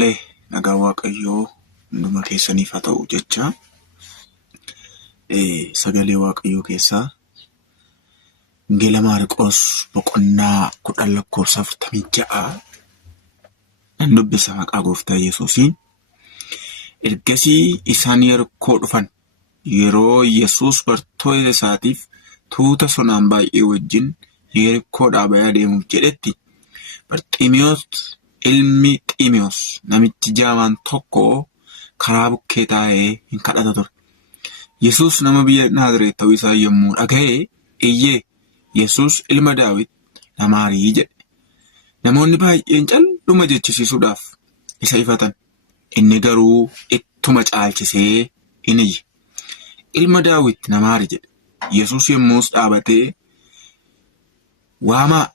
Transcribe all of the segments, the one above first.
Nagaa Waaqayyoo hunduma keessaniif haa ta'u jecha sagalee Waaqayyoo keessaa Wangeela Maarqos boqonnaa 10:46 nan dubbisa maqaa Gooftaa Yesuusiin. Ergasii isaan Yerikoo dhufan. Yeroo Yesuus bartoota isaatiif tuuta sonaan baay'ee wajjin Yerikoodhaa ba'aa deemuuf jedhetti, Barxiimiyoos ilmi Xiimiyoos namichi jaamaan tokko karaa bukkee taa'ee hin kadhata ture. Yesuus nama biyya Naazreet ta'uu isaa yommuu dhaga'e, iyyee Yesuus ilma Daawit na maarii jedhe. Namoonni baay'een calluma jechisiisuudhaaf isa ifatan. Inni garuu ittuma caalchisee in iyye. Ilma Daawit na maarii jedhe. Yesuus yommus dhaabatee waamaa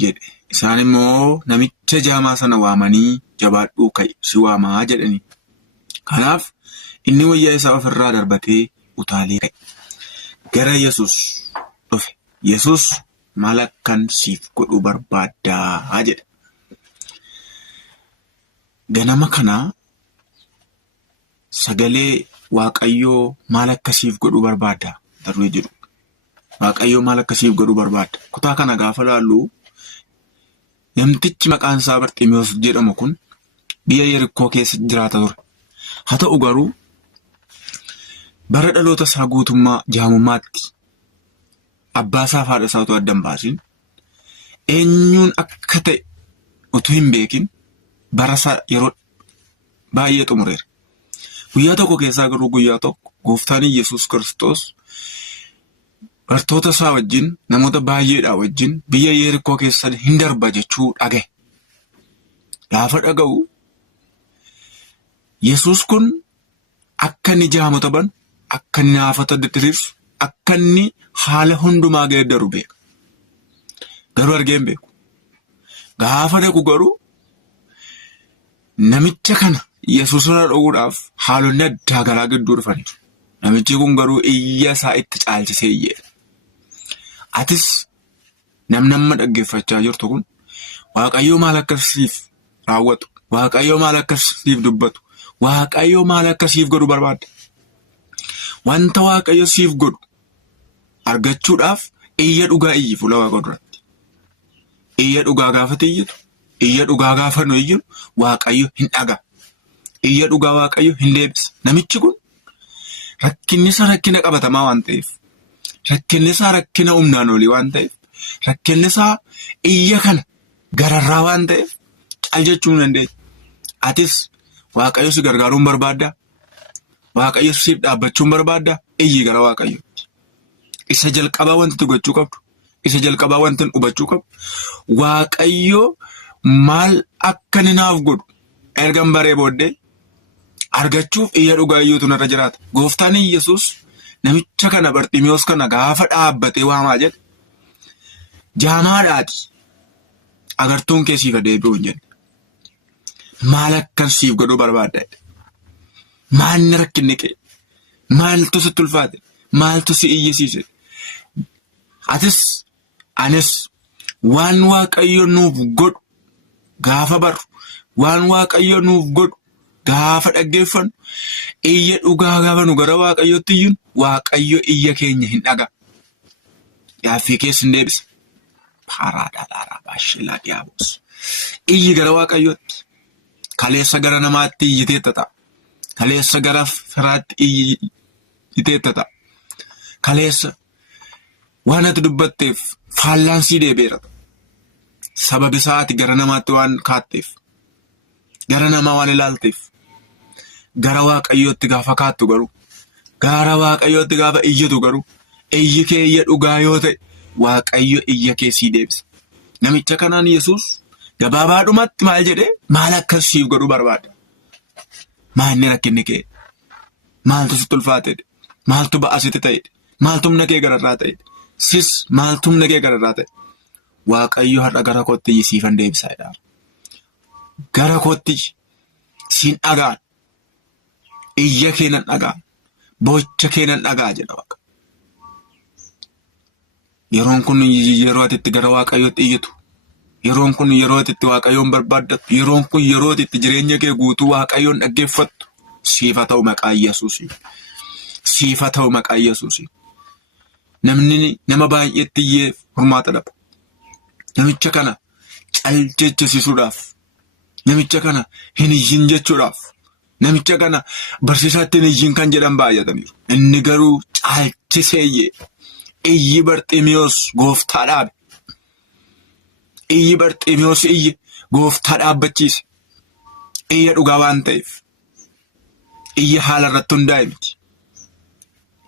jedhe. Isaan immoo namicha jaamaa sana waamanii, jabaadhuu ka'i si waamaa jedhani. Kanaaf inni wayyaa isaa ofirraa darbatee utaalee ka'e. Gara Yesuus dhufe. Yesuus maal akkan siif godhuu barbaaddaa jedhe. Ganama kana sagalee Waaqayyoo maal akkasiif godhuu barbaaddaa darbee jedhu. Waaqayyoo maal akkasiif godhuu barbaadda. Kutaa kana gaafa laallu namtichi maqaan isaa Barxiimiyoos jedhamu kun biyya Yerikoo keessa jiraata ture. Haa ta'u garuu bara dhaloota isaa guutummaa jaamummaatti abbaa isaa fi haadha isaa utuu adda hin baasin eenyuun akka ta'e utuu hin beekin bara isaa yeroo baay'ee xumureera. Guyyaa tokko keessaa garuu guyyaa tokko Gooftaan Yesuus Kiristoos bartoota isaa wajjin, namoota baay'eedhaa wajjin biyya Yerikoo keessa hin darba jechuu dhaga'e. Gaafa dhaga'u Yesuus kun akka inni jaamota banu, akka inni naafota diriirsu, akka inni haala hundumaa geeddaru beeka. Garuu argee hin beeku. Gaafa dhaqu garuu namicha kana Yesuus irraa dhowwuudhaaf haalonni addaa garaa gidduu dhufaniiru. Namichi kun garuu iyya isaa itti caalchisee iyyeedha. Atis namni dhaggeeffachaa jirtu kun Waaqayyoo maal akkasiif raawwatu, Waaqayyoo maal akkasiif dubbatu, Waaqayyoo maal akkasiif godhu barbaadda. Wanta Waaqayyo siif godhu argachuudhaaf iyya dhugaa iyyi fuula Waaqa duratti. Iyya dhugaa gaafa iyyitu, iyya dhugaa gaafa nu iyyinu Waaqayyo hin dhaga. Iyya dhugaa Waaqayyo hin deebisa. Namichi kun rakkinni isaa rakkina qabatamaa waan ta'eef, rakkinni isaa rakkina humnaan olii waan ta'eef, rakkinni isaa iyya kana gararraa waan ta'eef cal jechuu hin dandeenye. Atis Waaqayyo si gargaaruun barbaaddaa? Waaqayyo siif dhaabbachuun barbaaddaa? Iyyi gara Waaqayyootti. Isa jalqabaa wanti gochuu qabdu, isa jalqabaa wanti hubachuu qabdu, Waaqayyo maal akka inni naaf godhu ergan baree booddee argachuuf iyya dhugaa iyyuutu narra jiraata. Gooftaan Yesuus namicha kana Barxiimiyoos kana gaafa dhaabbatee waamaa jedhe, jaamaadhaati agartuun kee siif deebi'u hin jenne. Maal akkan siif godhuu barbaadda? Maalni rakkinni kee? Maaltu sitti ulfaate? Maaltu si iyyisiise? Atis anis waan Waaqayyo nuuf godhu gaafa barru, waan Waaqayyo nuuf godhu gaafa dhaggeeffannu, iyya dhugaa gaafa nu gara Waaqayyootti iyyinu, Waaqayyo iyya keenya hin dhaga. Yaaffii keessa hin deebisa. Paaraadhaa baashilaa dhiyaaboos. Iyyi gara Waaqayyootti. Kaleessa gara namaatti iyyiteetta ta'a. Kaleessa gara firaatti iyyiteetta ta'a. Kaleessa waan ati dubbatteef faallaansii deebi'eera. Sababi isaati gara namaatti waan kaatteef, gara namaa waan ilaalteef, gara Waaqayyootti gaafa kaattu garuu, gara Waaqayyootti gaafa iyyitu garuu, iyyi kee iyya dhugaa yoo ta'e, Waaqayyo iyya kee sii deebisa. Namicha kanaan Yesuus gabaabaadhumatti maal jedhee, maal akkasiif godhuu barbaada? Maalni rakkinni kee? Maaltu sitti ulfaate? Maaltu ba'aa sitti ta'e? Maaltu humna kee gararraa ta'e? Sis maaltu humna kee gararraa ta'e? Waaqayyo har'a gara kootti siifan deebisaa jedha. Gara kootti siin dhagaan, iyya kee nan dhagaan, boocha kee nan dhagaa jedha Waaqa. Yeroon kun yeroo ati itti gara Waaqayyootti iyyitu, Yeroon kun yeroo itti Waaqayyoon barbaaddatu. Yeroon kun yeroo itti jireenya kee guutuu Waaqayyoon dhaggeeffattu. Siif haa ta'u maqaa Yesuusiin. Siif haa ta'u maqaa Yesuusiin. Namni nama baay'eetti iyyee furmaata dhaba. Namicha kana calchechisiisuudhaaf. Namicha kana hin iyyin jechuudhaaf. Namicha kana barsiisaatti hin iyyin kan jedhan baay'ataniiru. Inni garuu caalchiseeyyee. Iyyi Barxiimiyoos gooftaa dhaabe. Iyyi Barxiimiyoos iyyi gooftaa dhaabbachiise. Iyya dhugaa waan ta'eef. Iyya haala irratti hundaa'e miti.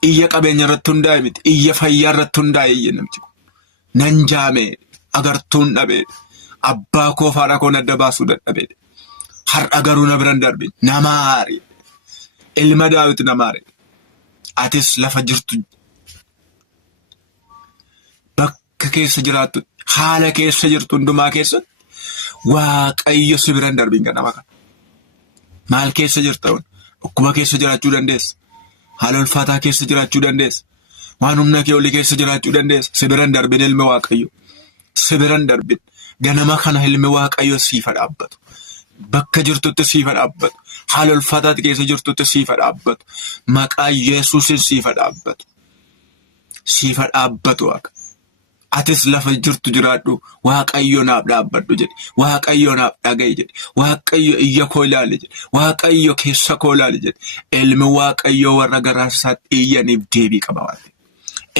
Iyya qabeenya irratti hundaa'e miti. Iyya fayyaa irratti hundaa'e iyya namichi kun. Nan jaamee agartuun dhabee. Abbaa koo faadha koo adda baasuu dadhabee. Har'a garuu na biran darbin. Nama aari. Ilma Daawit nama aari. Atis lafa jirtu. Bakka keessa jiraattu. Haala keessa jirtu hundumaa keessatti. Waaqayyo si biran darbin kan nama kana. Maal keessa jirta? Dhukkuba keessa jiraachuu dandeessa. Haala ulfaataa keessa jiraachuu dandeessa. Waan humna kee olii keessa jiraachuu dandeessa. Si biran darbin ilmi Waaqayyo. Si biran darbin. Ganama kana ilmi Waaqayyo siifa dhaabbatu. Bakka jirtutti siifa dhaabbatu. Haala ulfaataatti keessa jirtutti siifa dhaabbatu. Maqaa Yesuusin siifa dhaabbatu. Siifa dhaabbatu Waaqa. Atis lafa jirtu jiraadhu. Waaqayyo naaf dhaabbadhu jedhe. Waaqayyo naaf dhaga'i jedhe. Waaqayyo iyya koo ilaali jedhe. Waaqayyo keessa koo ilaali jedhe. Ilmi Waaqayyo warra garaa isaatti iyyaniif deebii qaba waan ta'eef.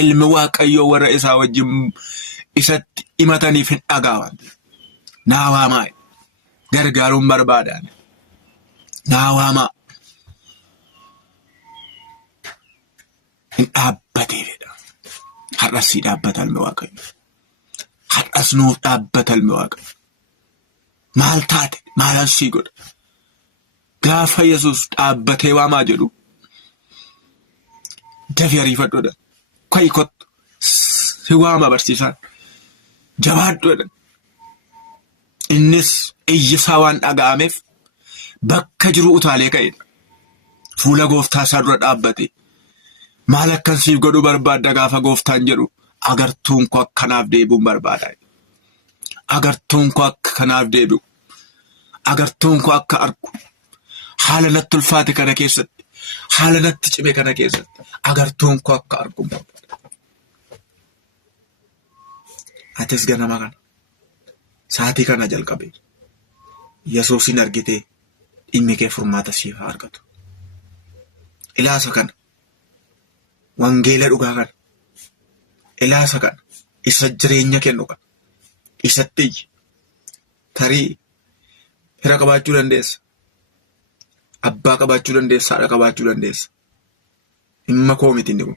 Ilmi Waaqayyo warra isaa wajjin isatti himataniif hin dhagaa waan ta'eef. Naa waamaa gargaaruun barbaadaan. Naa waamaa hin dhaabbateefidha. Har'as si dhaabbata ilmi Waaqayyo. Har'as nuuf dhaabbata ilmi Waaqayyo. Maal taate? Maalan sii godha? Gaafa Yesuus dhaabbatee waamaa jedhu dafii ariifadhuudha. Kwayi kottu si waama barsiisaan. Jabaadhuudha. Innis iyyisaa waan dhaga'ameef bakka jiru utaalee ka'edha. Fuula gooftaa isaa dura dhaabbate. Maal akkan siif godhuu barbaadda gaafa gooftaan jedhu agartuun koo akkanaaf deebi'uun barbaada. Agartuun koo akka kanaaf deebi'u. Agartuun koo akka argu. Haala natti ulfaate kana keessatti. Haala natti cime kana keessatti. Agartuun koo akka argu barbaada. Atis ganama kana. Saatii kana jalqabe. Yesuusin argitee dhimmi kee furmaata siif haa argatu. Ilaasa kana. Wangeela dhugaa kana. Ilaasa kana. Isa jireenya kennu kana. Isatti iyyi. Tarii fira qabaachuu dandeessa. Abbaa qabaachuu dandeessa. Haadha qabaachuu dandeessa. Dhimma koo miti inni kun.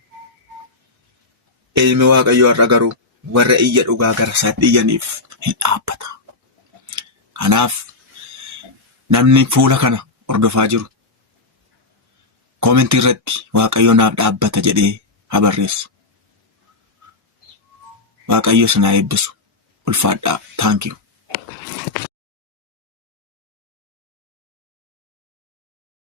Ilmi Waaqayyoo har'a garuu warra iyya dhugaa gara isaatti iyyaniif hin dhaabbata. Kanaaf namni fuula kana hordofaa jiru koomentii irratti Waaqayyo naaf dhaabbata jedhee haa barreessu. Waaqayyo sinaa eebbisu. Ulfaadhaa. Thank you.